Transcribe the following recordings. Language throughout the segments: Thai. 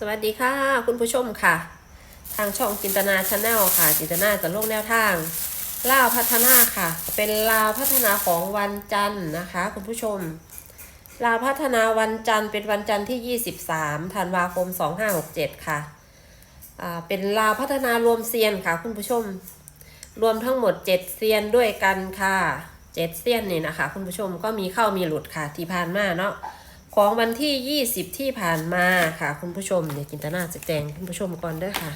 สวัสดีค่ะ คุณผู้ชมค่ะ ทางช่องจินตนาชาแนลค่ะ จินตนาจะลงแนวทางลาวพัฒนาค่ะ เป็นลาวพัฒนาของวันจันทร์นะคะ คุณผู้ชมลาวพัฒนาวันจันทร์เป็นวันจันทร์ที่ 23ธันวาคม 2567 ค่ะอ่าเป็นลาวพัฒนารวมเซียนค่ะ คุณผู้ชม รวมทั้งหมด 7 เซียนด้วยกันค่ะเจ็ดเซียนนี่นะคะ คุณผู้ชมก็มีเข้ามีหลุดค่ะที่ผ่านมาเนาะ ของวันที่ 20 ที่ผ่านมาค่ะ คุณผู้ชมเดี๋ยวจินตนาจะแจ้งคุณผู้ชมก่อนเด้อค่ะ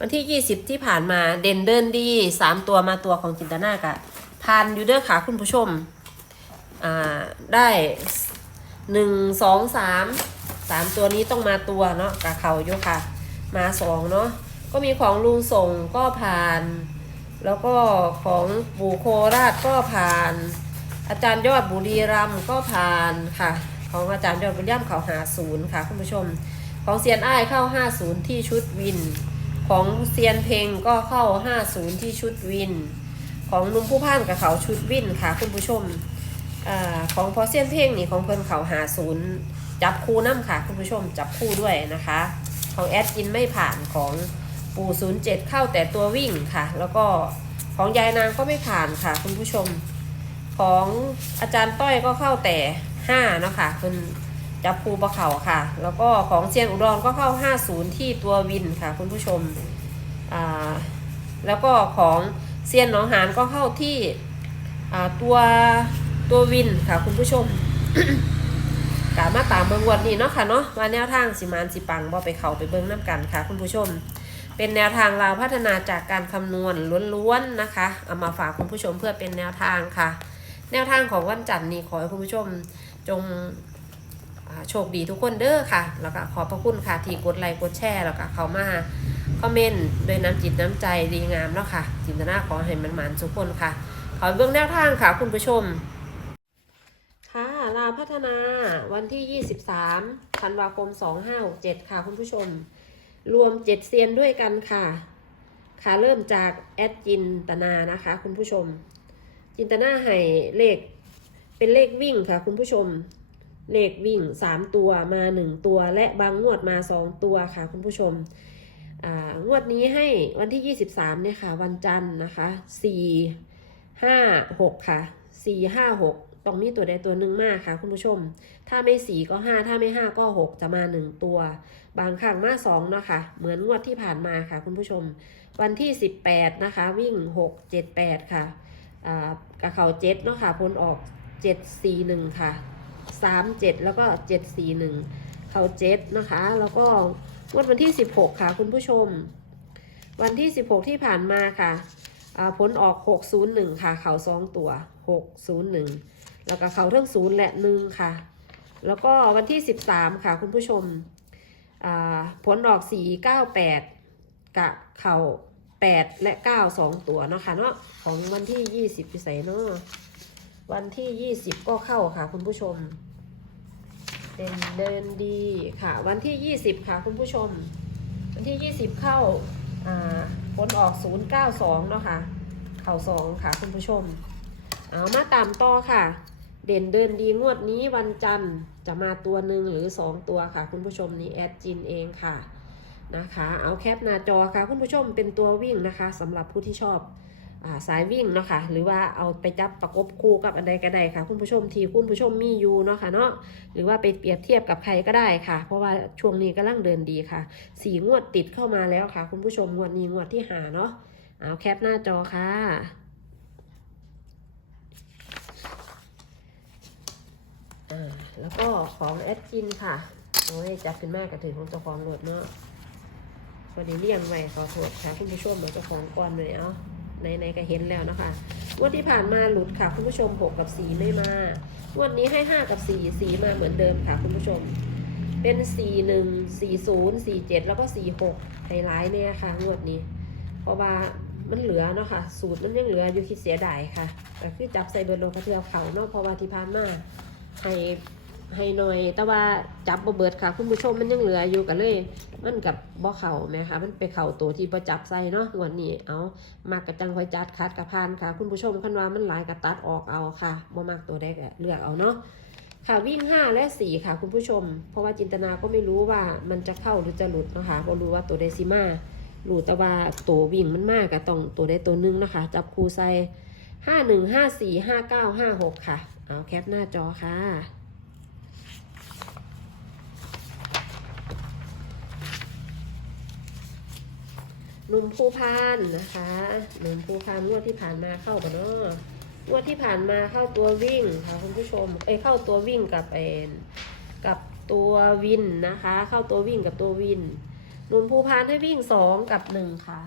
วันที่ 20 ที่ผ่านมาเด่นเดินดี 3 ตัวมาตัวของจินตนากะผ่านอยู่เด้อค่ะคุณผู้ชมอ่าได้1 2 3 3ตัวนี้ต้องมาตัวเนาะกับเขาอยู่ค่ะ มา2เนาะก็มีของลุงส่งก็ผ่าน แล้วก็ของปู่โคราชก็ผ่าน อาจารย์ยอดบุรีรัมก็ผ่านค่ะ ของอาจารย์ยอดบุรีรัมย์เขาหาศูนย์ค่ะคุณผู้ชม ของเซียนอ้ายเข้า 50 ที่ชุดวิน ของเซียนเพลงก็เข้า 50 ที่ชุดวิน ของนุ่มผู้พ่านกับเขาชุดวินค่ะคุณผู้ชมอของพอเซียนเพลงนี่ของเพิ่นเขาหาศูนย์จับคู่น้ำค่ะคุณผู้ชมจับคู่ด้วยนะคะ ของแอดกินไม่ผ่านของปู่07เข้าแต่ตัววิ่งค่ะ แล้วก็ของยายนางก็ไม่ผ่านค่ะคุณผู้ชม ของอาจารย์ต้อยก็เข้าแต่ ห้าเนาะค่ะเป็นจับภูปะเขาค่ะ แล้วก็ของเซียนอุดรก็เข้า50ที่ตัววินค่ะ คุณผู้ชมอ่าแล้วก็ของเซียนหนองหานก็เข้าที่อ่าตัวตัววินค่ะ คุณผู้ชมกามาตามเบิงวันนี้เนาะค่ะเนาะว่าแนวทางสิมานสิปังบ่ไปเขาไปเบิ้งน้ำกันค่ะ คุณผู้ชม เป็นแนวทางเราวพัฒนาจากการคำนวณล้วนๆนะคะ เอามาฝากคุณผู้ชมเพื่อเป็นแนวทางค่ะ แนวทางของวันจันทร์นี้ขอให้คุณผู้ชม จงโชคดีทุกคนเด้อค่ะ แล้วก็ขอพระคุณค่ะที่กดไลค์กดแชร์แล้วก็เข้ามาคอมเมนต์โดวยน้ำจิตน้ำใจดีงามเนาะค่ะ จินตนาขอให้มันหมันทุกคนค่ะ ขอเบื้องแนวทางค่ะ คุณผู้ชม ค่ะลาพัฒนาวันที่ 23ธันวาคม 2567 ค่ะ คุณผู้ชม รวม7เซียนด้วยกันค่ะ ค่ะเริ่มจากแอดจินตนานะคะ คุณผู้ชม จินตนาให้เลข เป็นเลขวิ่งค่ะ คุณผู้ชม เลขวิ่ง 3 ตัวมา 1 ตัว และบางงวดมา 2 ตัวค่ะ คุณผู้ชมงวดนี้ให้วันที่ 23เนี่ยค่ะ วันจันทร์นะคะ 4 5 6 ค่ะ 4 5 6ต้องมีตัวใดตัวหนึ่งมากค่ะ คุณผู้ชม ถ้าไม่ 4 ก็ 5 ถ้าไม่ 5 ก็ 6 จะมา 1 ตัว บางครั้งมา2เนาะค่ะเหมือนงวดที่ผ่านมาค่ะ คุณผู้ชม วันที่ 18 นะคะ วิ่ง 6 7 8 ค่ะอ่ากระเขาเจ็ดเนาะค่ะพ้นออก เจ็ดสี่หนึ่งค่ะสามเจ็ดแล้วก็เจ็ดสี่หนึ่งเขาเจ็ดนะคะ แล้วก็งวดวันที่สิบหกค่ะคุณผู้ชม วันที่สิบหกที่ผ่านมาค่ะอ่าพ้นออกหกศูนย์หนึ่งค่ะ เขาสองตัวหกศูนย์หนึ่งแล้วก็เขาเรื่องศูนย์และหนึ่งค่ะ แล้วก็วันที่สิบสามค่ะคุณผู้ชมอ่าพ้นออกสี่เก้าแปดกะเข่า8และ9 2ตัวเนาะค่ะเนาะของวันที่20พิเศษเนาะ วันที่ 20 ก็เข้าค่ะ คุณผู้ชม เดินเดินดีค่ะ วันที่ 20 ค่ะ คุณผู้ชม วันที่ 20 เข้าอ่าผลออก 092 เนาะค่ะ เข่า 2 ค่ะ คุณผู้ชม เอามาตามต่อค่ะ เด่นเดินดีงวดนี้วันจันทร์จะมาตัวหนึ่งหรือ 2 ตัวค่ะ คุณผู้ชมนี่แอดจินเองค่ะนะคะ เอาแคปหน้าจอค่ะ คุณผู้ชมเป็นตัววิ่งนะคะสำหรับผู้ที่ชอบ สายวิ่งเนาะค่ะหรือว่าเอาไปจับประกบคู่กับอันใดก็ได้ค่ะ คุณผู้ชมทีคุณผู้ชมมีอยู่เนาะค่ะเนาะหรือว่าไปเปรียบเทียบกับใครก็ได้ค่ะ เพราะว่าช่วงนี้กำลังเดินดีค่ะสีงวดติดเข้ามาแล้วค่ะ คุณผู้ชมงวดนี้งวดที่หาเนาะเอาแคปหน้าจอค่ะอ่าแล้วก็ของแอดจินค่ะโอ้ยจับขึ้นมากกระถือของเจ้าของรถเนาะวันนี้เลี่ยงไว้ขอโทษค่ะคุณผู้ชมเดี๋ยวเจ้าของก่อนเลยเอา ในในๆก็เห็นแล้วนะคะงวดที่ผ่านมาหลุดค่ะคุณผู้ชมหกกับสีไม่มางวดนี้ให้ห้ากับสีสีมาเหมือนเดิมค่ะคุณผู้ชม เป็นสี่หนึ่งสีศูนย์สีเจ็ดแล้วก็สีหกไฮไลท์เนี่ยค่ะงวดนี้ เพราะว่ามันเหลือเนาะค่ะ สูตรมันยังเหลืออยู่คิดเสียดายค่ะแต่คือจับใส่เบอร์โลกระเทือเขาเนาะเพราะว่าที่ผ่านมาให้ ให้หน่อย แต่ว่าจับบ่เบิดค่ะ คุณผู้ชมมันยังเหลืออยู่กันเลย มันกับบ่เข่าไหมคะมันไปเข่าตัวที่ประจับใส่เนาะวันนี้เอามากกระจังคอยจัดคัดกระพานค่ะ คุณผู้ชมคันว่ามันหลายกระตัดออกเอาค่ะบ่มากตัวได้ก็เลือกเอาเนาะค่ะวิ่งห้าและสี่ค่ะ คุณผู้ชม เพราะว่าจินตนาก็ไม่รู้ว่ามันจะเข้าหรือจะหลุดนะคะก็รู้ว่าตัวเดซิมาหลุดแต่ว่าตัววิ่งมันมากกับต้องตัวใดตัวหนึงนะคะ จับคูใส่ห้าหนึ่งห้าสี่ห้าเก้าห้าหกค่ะ เอาแคปหน้าจอค่ะ นุ่มภูพานนะคะหนุ่มภูพานงวดที่ผ่านมาเข้าปะเนาะงวดที่ผ่านมาเข้าตัววิ่งค่ะคุณผู้ชม เอ้ยเข้าตัววิ่งกับเอ็นกับตัววินนะคะ เข้าตัววิ่งกับตัววินหนุ่มภูพานให้วิ่งสองกับหนึ่งค่ะ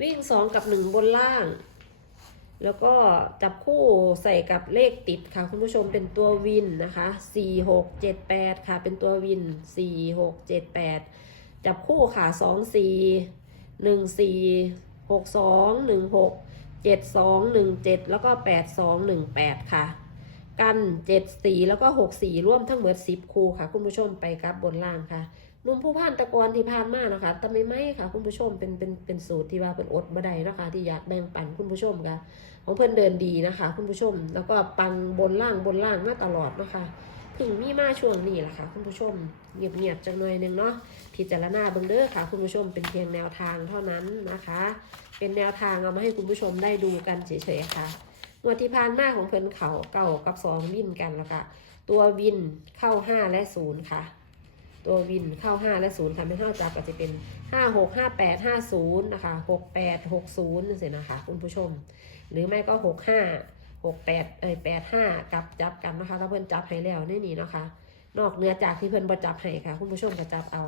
วิ่งสองกับหนึ่งบนล่าง แล้วก็จับคู่ใส่กับเลขติดค่ะ คุณผู้ชมเป็นตัววินนะคะสี่หกเจ็ดแปดค่ะ เป็นตัววินสี่หกเจ็ดแปด จับคู่ค่ะสองสี่หนึ่งสี่หกสองหนึ่งหกเจ็ดสองหนึ่งเจ็ดแล้วก็แปดสองหนึ่งแปดค่ะ กันเจ็ดสี่แล้วก็หกสี่ร่วมทั้งหมดสิบคู่ค่ะ คุณผู้ชมไปกับบนล่างค่ะนุ่มผู้พันตะกอนที่ผ่านมานะคะแต่ไม่ไม่ค่ะ คุณผู้ชมเป็นเป็นเป็นสูตรที่ว่าเป็นอดบ่ได้นะคะ ที่อยากแบ่งปันคุณผู้ชมค่ะของเพื่อนเดินดีนะคะ คุณผู้ชม แล้วก็ปังบนล่างบนล่างมาตลอดนะคะ พึ่งมีมาช่วงนี้แหละค่ะ คุณผู้ชมเงียบๆจังหน่อยหนึงเนาะพิจารณาเบิ่งเด้อค่ะ คุณผู้ชมเป็นเพียงแนวทางเท่านั้นนะคะ เป็นแนวทางเอามาให้คุณผู้ชมได้ดูกันเฉยๆค่ะงวดที่ผ่านมาของเพิ่นเขาเก่ากับสองวินกันแล้วก็ตัววินเข้าห้าและศูนย์ค่ะ ตัววินเข้าห้าและศูนย์ค่ะไม่เท่าจับก็จะเป็นห้าหกห้าแปดห้าศูนย์นะคะหกแปดหกศูนย์สินะคะ คุณผู้ชม หรือไม่ก็หกห้า หกแปดเอ้ยแปดห้ากับจับกันนะคะถ้าเพิ่นจับให้แล้วในนี่นะคะ นอกเหนือจากที่เพิ่นบ่จับให้ค่ะ คุณผู้ชมก็จับเอา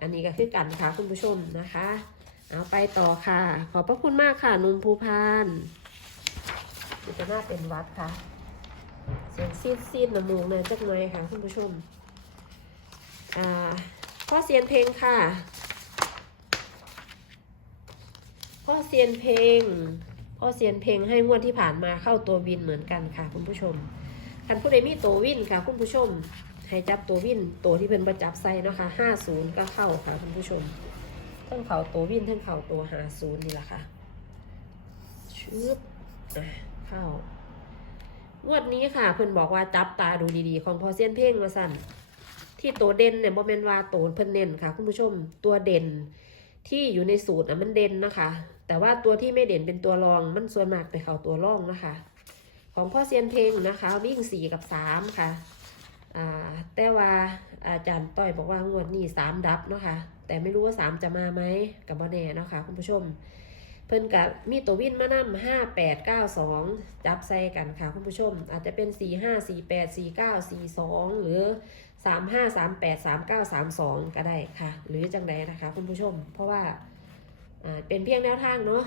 อันนี้ก็คือกันค่ะคุณผู้ชมนะคะ เอาไปต่อค่ะ ขอบพระคุณมากค่ะนุ่นภูพานนี่จะน่าเป็นวัดค่ะ เสียงซีดซีดๆน้ำมูกหน่ยจักหน่อยค่ะ คุณผู้ชม อ่าพ่อเสียนเพลงค่ะ พ่อเสียนเพลง พ่อเสียนเพลงให้งวดที่ผ่านมาเข้าตัววินเหมือนกันค่ะ คุณผู้ชมคันผู้ใดมีตัววินค่ะ คุณผู้ชม ให้จับตัววินตัวที่เป็นประจับไซเนาะค่ะห้าศูนย์ก็เข้าค่ะคุณผู้ชมทั้งเขาตัววินทั้งเขาตัวหาศูนย์นี่แหละค่ะชึบอะเข้างวดนี้ค่ะเพิ่นบอกว่าจับตาดูดีๆ ของพอเซียนเพ่งมาสั่นที่ตัวเด่นเนี่ยโมเมนว่าตัวเพิ่นเน้นค่ะ คุณผู้ชมตัวเด่น ที่อยู่ในสูตรนะมันเด่นนะคะ แต่ว่าตัวที่ไม่เด่นเป็นตัวรองมันส่วนมากไปเข่าตัวรองนะคะ ของพ่อเซียนเพลงนะคะวิ่งสี่กับสามค่ะแต่ว่าอาจารย์ต้อยบอกว่างวดนี้สามดับนะคะ แต่ไม่รู้ว่าสามจะมาไหมกับบอแน่นะคะ คุณผู้ชม พิ่นกับมีตัววินมานำห้าแปดเก้าสองจับใส่กันค่ะคุณผู้ชม อาจจะเป็นสี่ห้าสี่แปดสี่เก้าสี่สองหรือสามห้าสามแปดสามเก้าสามสองก็ได้ค่ะ หรือจังใดนะคะคุณผู้ชม เพราะว่าเป็นเพียงแนวทางเนาะ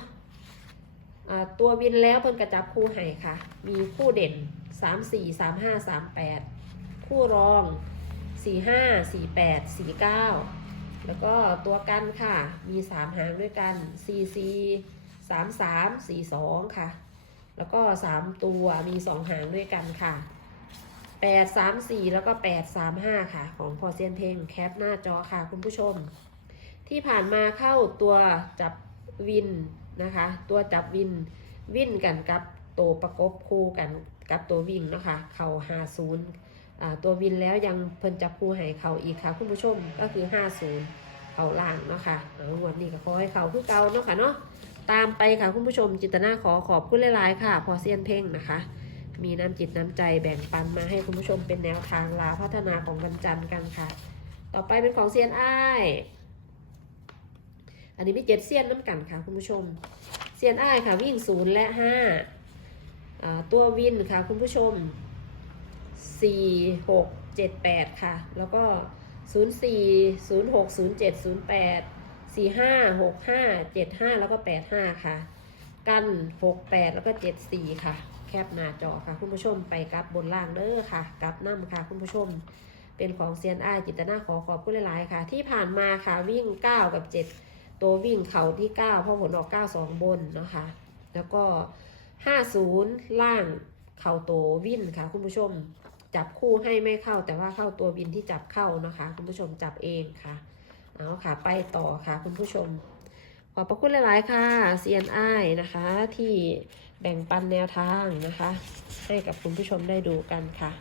ตัววินแล้วเพิ่นกระจับคู่ให้ค่ะ มีคู่เด่นสามสี่สามห้าสามแปดคู่รอง45 48 49แปดสี่เก้าแล้วก็ตัวกันค่ะ มี 3 หางด้วยกัน 44 33 42ค่ะ แล้วก็3ตัวมี2หางด้วยกันค่ะ8 3 4แล้วก็8 3 5ค่ะ ของพอเซียนเพลงแคปหน้าจอค่ะคุณผู้ชม ที่ผ่านมาเข้าตัวจับวินนะคะ ตัวจับวินวินกันกับตัวประกบคู่กันกับตัววิ่งนะคะ เข่า50อ่าตัววินแล้วยังเพิ่นจับคู่ให้เข่าอีกค่ะ คุณผู้ชมก็คือ50เข่าล่างนะคะเอาวดนี้ก็ขอให้เข่าคือเก่าเนาะค่ะเนาะ ตามไปค่ะคุณผู้ชมจิตนาขอขอบคุณหลายๆค่ะ พอเซียนเพ่งนะคะ มีน้ำจิตน้ำใจแบ่งปันมาให้คุณผู้ชมเป็นแนวทางลาพัฒนาของวันจันทร์กันค่ะ ต่อไปเป็นของเซียนไออันนี้มีเจ็ดเซียนน้ำกันค่ะคุณผู้ชมเซียนไอค่ะวิ่งศูนย์และห้าอ่าตัววินค่ะคุณผู้ชมสี่หกเจ็ดแปดค่ะ แล้วก็ศูนย์สี่ศูนย์หกศูนย์เจ็ดศูนย์แปด สี่ห้าหกห้าเจ็ดห้าแล้วก็แปดห้าค่ะ กันหกแปดแล้วก็เจ็ดสี่ค่ะ แคปหน้าจอค่ะ คุณผู้ชมไปกลับบนล่างเด้อค่ะกลับน้ำค่ะ คุณผู้ชม เป็นของเซียนอ้ายจิตนาขอขอบคุณหลายๆค่ะ ที่ผ่านมาค่ะวิ่ง9กับ7ตัววิ่งเขาที่เพราะผลออก9 2บนนะคะแล้วก็50ล่างเข่าโตวิ่นค่ะ คุณผู้ชมจับคู่ให้ไม่เข้าแต่ว่าเข้าตัววินที่จับเข้านะคะ คุณผู้ชมจับเองค่ะ เอาค่ะ ไปต่อค่ะคุณผู้ชม ขอบพระคุณหลาย ๆ ค่ะ CNI นะคะ ที่แบ่งปันแนวทางนะคะ ให้กับคุณผู้ชมได้ดูกันค่ะ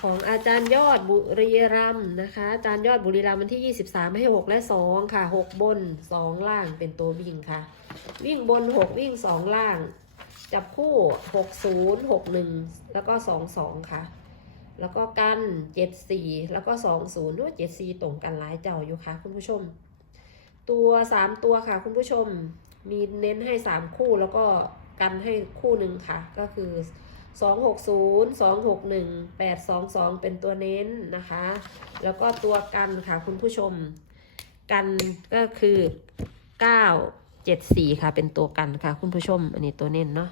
ของอาจารย์ยอดบุรีรัมนะคะ อาจารย์ยอดบุรีรัมวันที่ 23 ให้ 6 และ 2 ค่ะ 6 บน 2 ล่างเป็นตัววิ่งค่ะ วิ่งบน 6 วิ่ง 2 ล่าง จับคู่ 60 61 แล้วก็ 22 ค่ะ แล้วก็กัน 74 แล้วก็ 20ด้วย74 ตรงกันหลายเจ้าอยู่ค่ะคุณผู้ชม ตัว 3 ตัวค่ะคุณผู้ชม มีเน้นให้ 3 คู่แล้วก็กันให้คู่หนึ่งค่ะ ก็คือ 260 261 822 เป็นตัวเน้นนะคะ แล้วก็ตัวกันค่ะคุณผู้ชม กันก็คือ 974 ค่ะเป็นตัวกันค่ะคุณผู้ชม อันนี้ตัวเน้นเนาะ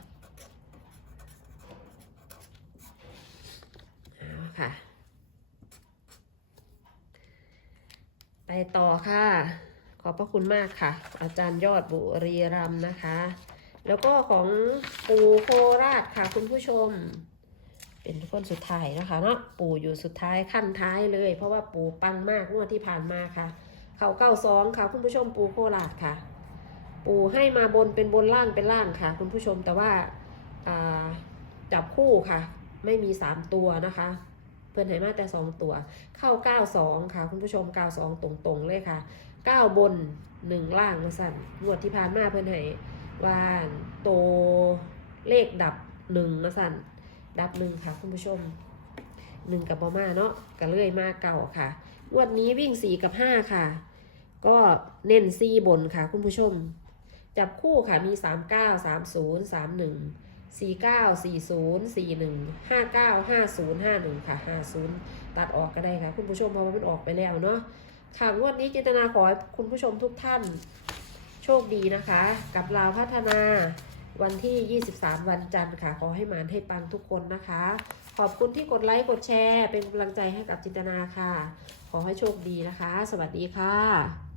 เอาค่ะ ไปต่อค่ะ ขอบพระคุณมากค่ะ อาจารย์ยอดบุรีรัมนะคะ แล้วก็ของปู่โคราชค่ะคุณผู้ชม เป็นคนสุดท้ายนะคะเนาะปู่อยู่สุดท้ายขั้นท้ายเลย เพราะว่าปู่ปังมากงวดที่ผ่านมาค่ะ เขาเก้าสองค่ะ คุณผู้ชมปู่โคราชค่ะ ปู่ให้มาบนเป็นบนล่างเป็นล่างค่ะ คุณผู้ชมแต่ว่าจับคู่ค่ะ ไม่มีสามตัวนะคะ เพื่อนให้มาแต่สองตัว เข้าเก้าสองค่ะ คุณผู้ชมเก้าสองตรงๆเลยค่ะเก้าบนหนึ่งล่างมาสั่นงวดที่ผ่านมาเพื่อนให้ว่าโตเลขดับหนึ่งมาสั่นดับหนึ่งค่ะ คุณผู้ชมหนึ่งกับบอมาเนาะก็เลื่อยมาเก่าค่ะงวดนี้วิ่งสี่กับห้าค่ะ ก็เน้นซีบนค่ะ คุณผู้ชม จับคู่ค่ะมี 3 9 3 0 3 1 4 9 4 0 4 1 5 9 5 0 5 1ค่ะ50ตัดออกก็ได้ค่ะ คุณผู้ชมเพราะว่ามันออกไปแล้วเนาะค่ะงวดนี้จินตนาขอให้คุณผู้ชมทุกท่าน โชคดีนะคะ กับลาวพัฒนาวันที่ 23 วันจันทร์ค่ะ ขอให้หมานให้ปังทุกคนนะคะ ขอบคุณที่กดไลค์ กดแชร์ เป็นกำลังใจให้กับจินตนาค่ะ ขอให้โชคดีนะคะ สวัสดีค่ะ